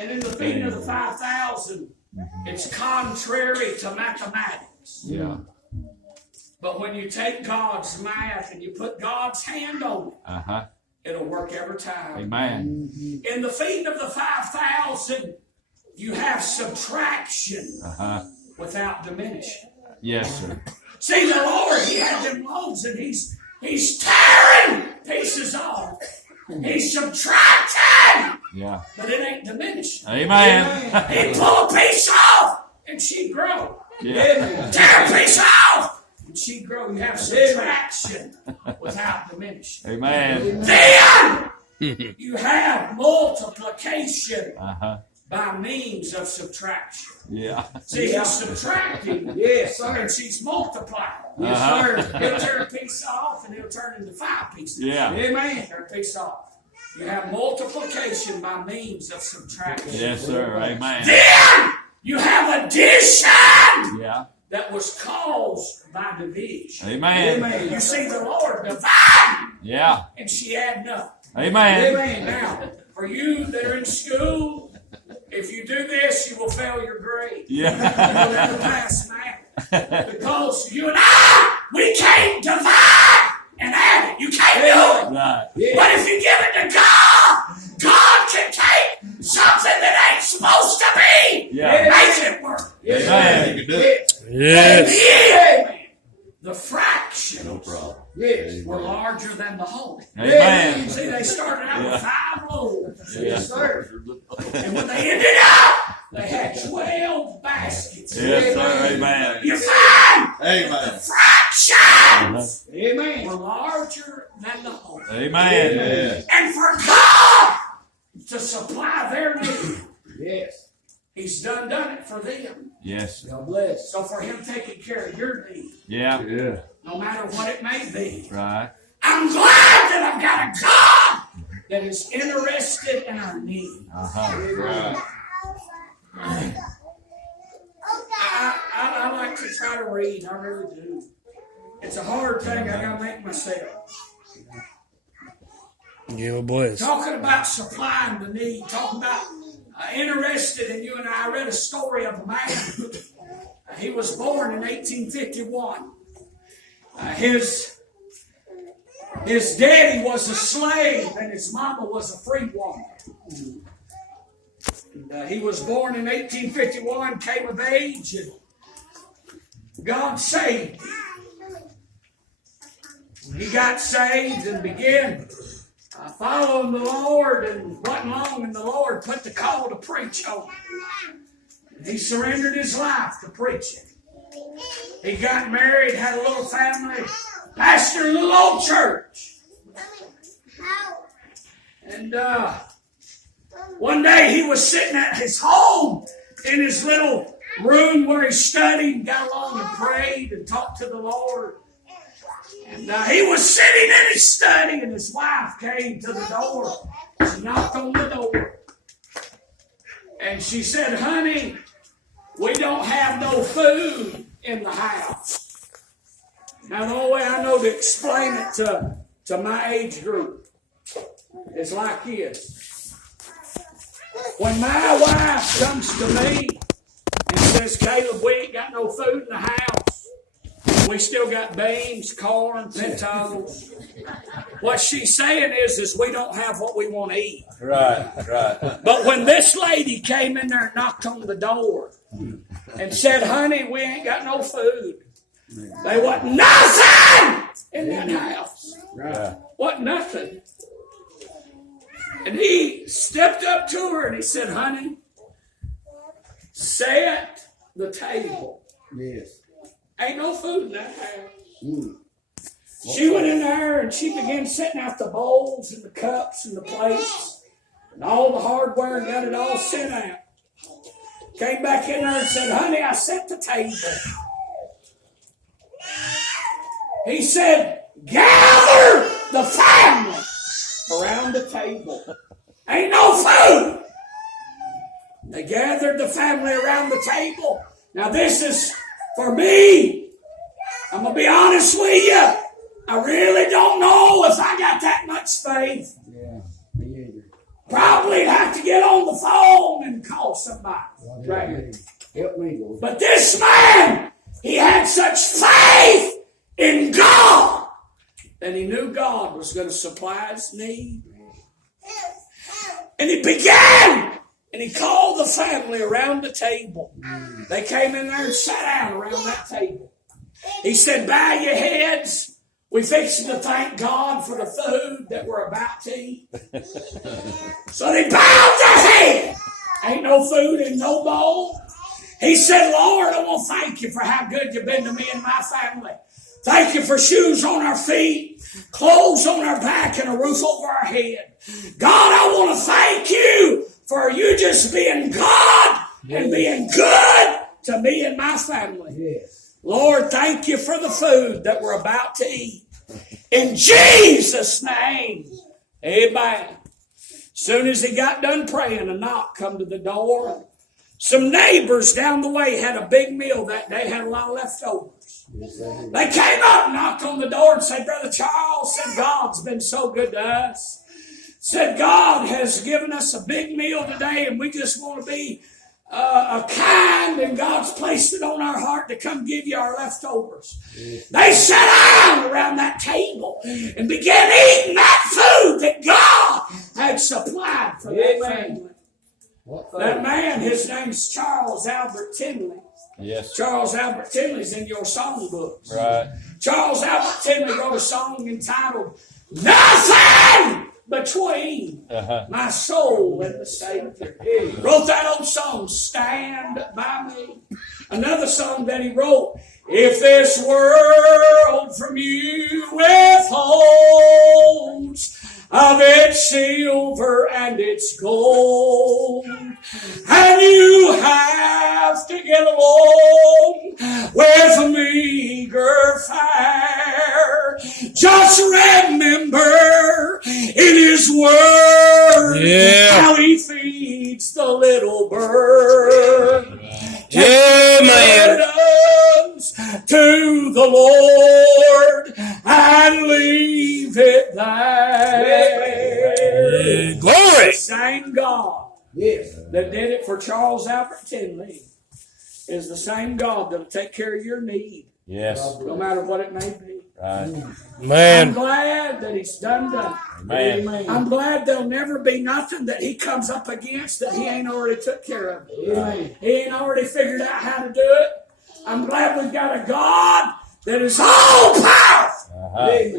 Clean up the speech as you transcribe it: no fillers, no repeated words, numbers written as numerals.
And in the feeding of the 5,000, it's contrary to mathematics. Yeah. But when you take God's math and you put God's hand on it, it'll work every time. Amen. In the feeding of the 5,000, you have subtraction without diminishing. Yes, sir. See, the Lord, He had them loaves and He's tearing pieces off. He's subtracting. Yeah. But it ain't diminishing. Amen. He'd pull a piece off and she'd grow. Yeah. Tear a piece off and she'd grow. You have subtraction without diminishing. Amen. Then you have multiplication by means of subtraction. Yeah. See, he's subtracting, Yes, sir. and she's multiplying. Yes, sir. He'll turn a piece off, and he'll turn into 5 pieces. Yeah. Amen. Turn a piece off. You have multiplication by means of subtraction. Yes, sir. Amen. Then you have addition Yeah. that was caused by division. Amen. Amen. You see the Lord divide, Yeah. and she add nothing. Amen. Amen. Now, for you that are in school, if you do this, you will fail your grade. Yeah. You'll never pass now. Because you and I, we can't divide and add it. You can't do it. Right. But if you give it to God, God can take something that ain't supposed to be Yeah. and make it work. Amen. You can do it. Yes. Amen. The fractions No problem. Yes. were larger than the whole. Amen. See, they started out with 5 loaves. Yes, sir. And when they ended up, they had 12 baskets. Yes, sir. Amen. You find Amen. fractions Amen. were larger than the whole. Amen. Yeah. And for God to supply their need, Yes. He's done it for them. Yes. God bless. So for Him taking care of your need, Yeah. Yeah. no matter what it may be, Right. I'm glad that I've got a God that is interested in our need. Right. I like to try to read. I really do. It's a hard thing I gotta make myself. Yeah, bless. Talking about supplying the need, talking about interested in you and I read a story of a man. He was born in 1851. His daddy was a slave and his mama was a free woman. And, he was born in 1851, came of age, and God saved him. He got saved and began following the Lord, and wasn't long, and the Lord put the call to preach on him. He surrendered his life to preaching. He got married, had a little family, pastored a little old church. And one day he was sitting at his home in his little room where he studied and got along and prayed and talked to the Lord. And he was sitting in his study, and his wife came to the door. She knocked on the door. And she said, "Honey, we don't have no food in the house." Now, the only way I know to explain it to my age group is like this. When my wife comes to me and says, "Caleb, we ain't got no food in the house. We still got beans, corn, pintos." What she's saying is we don't have what we want to eat. Right. But when this lady came in there and knocked on the door and said, "Honey, we ain't got no food," there wasn't nothing in that house. Right. What nothing. And he stepped up to her and he said, "Honey, set the table." Yes. Ain't no food in that house. She went in there and she began setting out the bowls and the cups and the plates and all the hardware and got it all set out. Came back in there and said, "Honey, I set the table." He said, "Gather the family around the table." Ain't no food. They gathered the family around the table. Now this is for me. I'm going to be honest with you. I really don't know if I got that much faith. Yeah. Me either. Probably have to get on the phone and and call somebody. Right. Help me, Lord. But this man, he had such faith in God that he knew God was going to supply his need. And he began, and he called the family around the table. They came in there and sat down around that table. He said, bow your heads. We fixing to thank God for the food that we're about to eat. So they bowed their head. Ain't no food in no bowl. He said, Lord, I want to thank you for how good you've been to me and my family. Thank you for shoes on our feet, clothes on our back, and a roof over our head. God, I want to thank you for you just being God and being good to me and my family. Yes. Lord, thank you for the food that we're about to eat. In Jesus' name, amen. Soon as he got done praying, a knock come to the door. Some neighbors down the way had a big meal that day, had a lot of leftovers. They came up, knocked on the door and said, Brother Charles, said God's been so good to us. Said God has given us a big meal today and we just want to be kind, and God's placed it on our heart to come give you our leftovers. They sat down around that table and began eating that food that God had supplied for that family. That man, his name's Charles Albert Tinley. Yes. Charles Albert Tinley's in your songbooks. Right. Charles Albert Tinley wrote a song entitled Nothing Between My Soul and the Savior. Wrote that old song, Stand By Me. Another song that he wrote, If this world from you withholds of its silver and its gold, and you have to get along with meager fare, just remember in his word how he feeds the little bird. Yeah, man. Burdens to the Lord and leave it there. Glory. The same God that did it for Charles Albert Tinley is the same God that'll take care of your need. Yes. No matter what it may be. Right. I'm Man. glad that he's done. Amen. I'm glad there'll never be nothing that he comes up against that he ain't already took care of. Amen. He ain't already figured out how to do it. I'm glad we've got a God that is all powerful. Uh-huh.